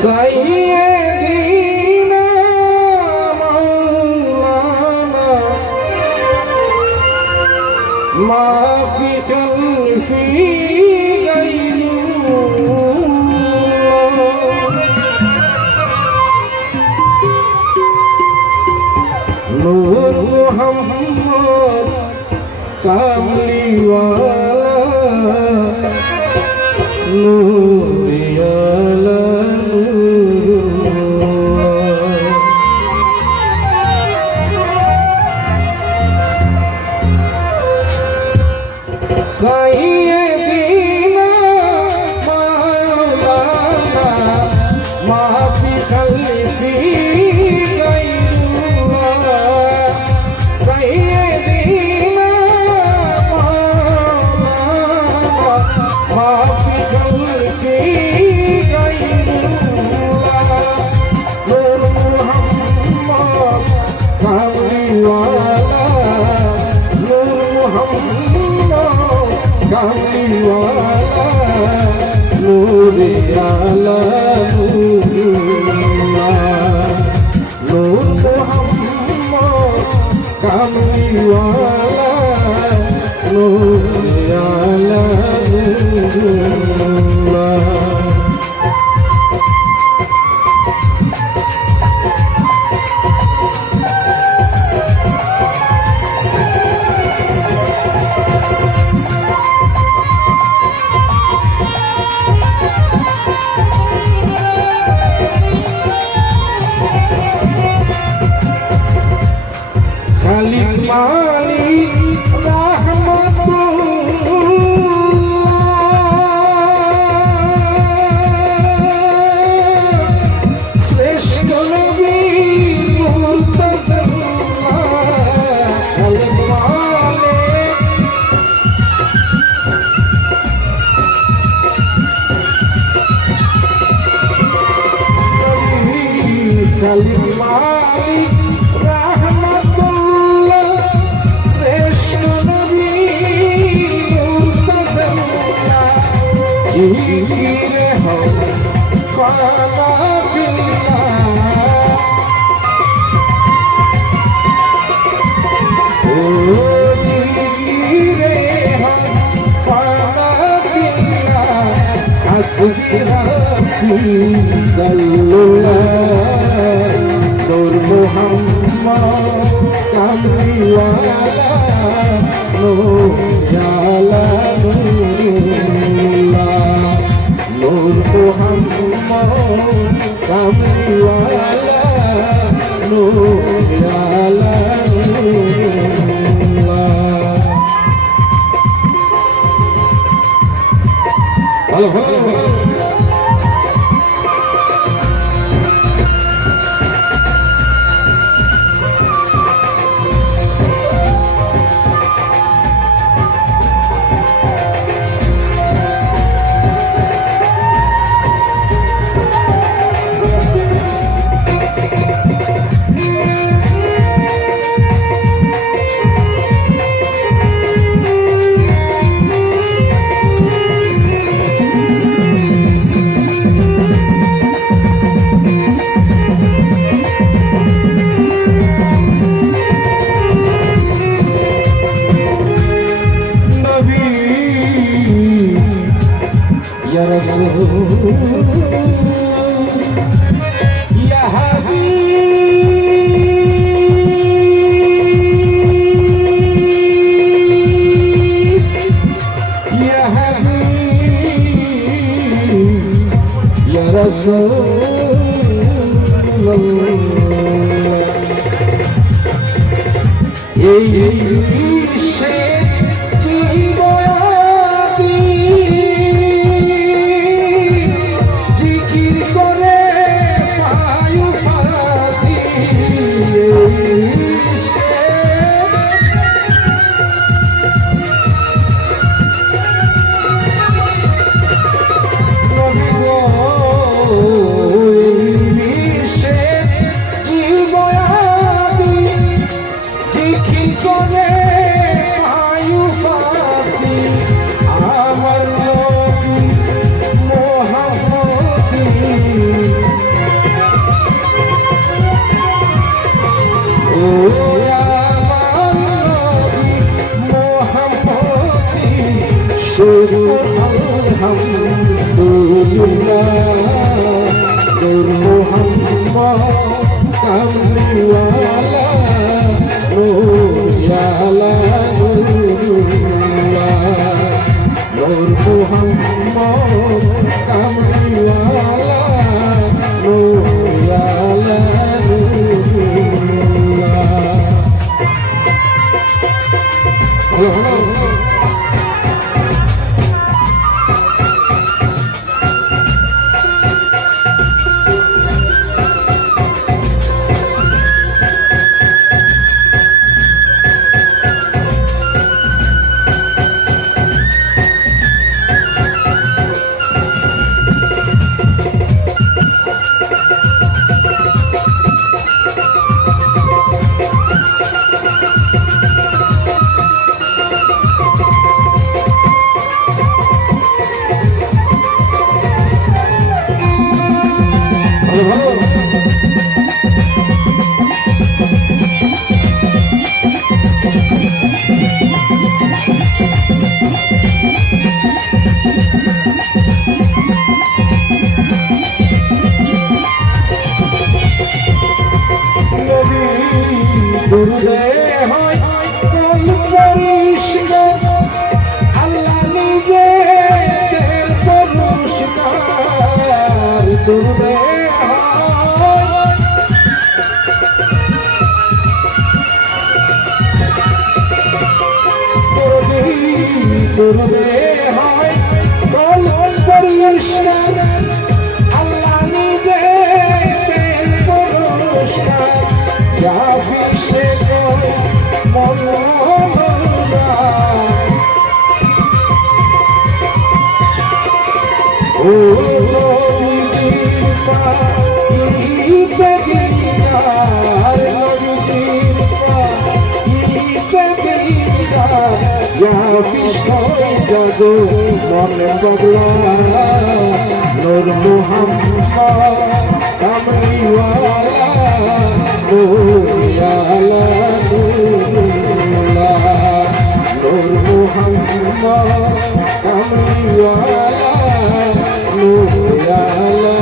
سيدنا مولانا ما في خلفي غيره نور محمد कामली वाला नूरियाला सैयदीना मौलाना माफी खल्फी गैरुल्लाह सैयदीना माफी खल्फी गैरुल्लाह नूर मुहम्मद कामली वाला नूर मुहम्मद कामली वाला नूरे आला नूर मुहम्मद कामली वाला नूरे आला खालिक मालिक रहमतुल्लाह श्रेष्ठ नबी मुर्तज़ा खालिक मालिक खालिक मालिक जीरे हो ख्वाजा दिल्ला ओ जीरे हो ख्वाजा दिल्ला हसरती सल्लल्लाह नूर मुहम्मद कामली वाला नूर आला नूर मुहम्मद कामली वाला नूर आला ভালো ভালো या रसूल या हबीब या हबीब या रसूल জীবয়াদি জিকির করে আলহামদুলিল্লাহ নূর মোহাম্মদ কামলিওয়ালা নূর ইয়ালা নূর মোহাম্মদ কামলিওয়ালা নূর ইয়ালা দুরুদে হয় কোন পরিষ্কার আল্লাহ নিজে পরিষ্কার দুরুদে দুরুদে হয় কোন পরিষ্কার আল্লাহ নিজে পরিষ্কার या फिर से कोई मौला ओ नबी पाकी पे दीदार नबी पाकी पे दीदार या फिर कोई जदो मन बगला नूर मोहम्मद कमलीवाला नूर याला नूर मोहम्मद कमलीवाला नूर याला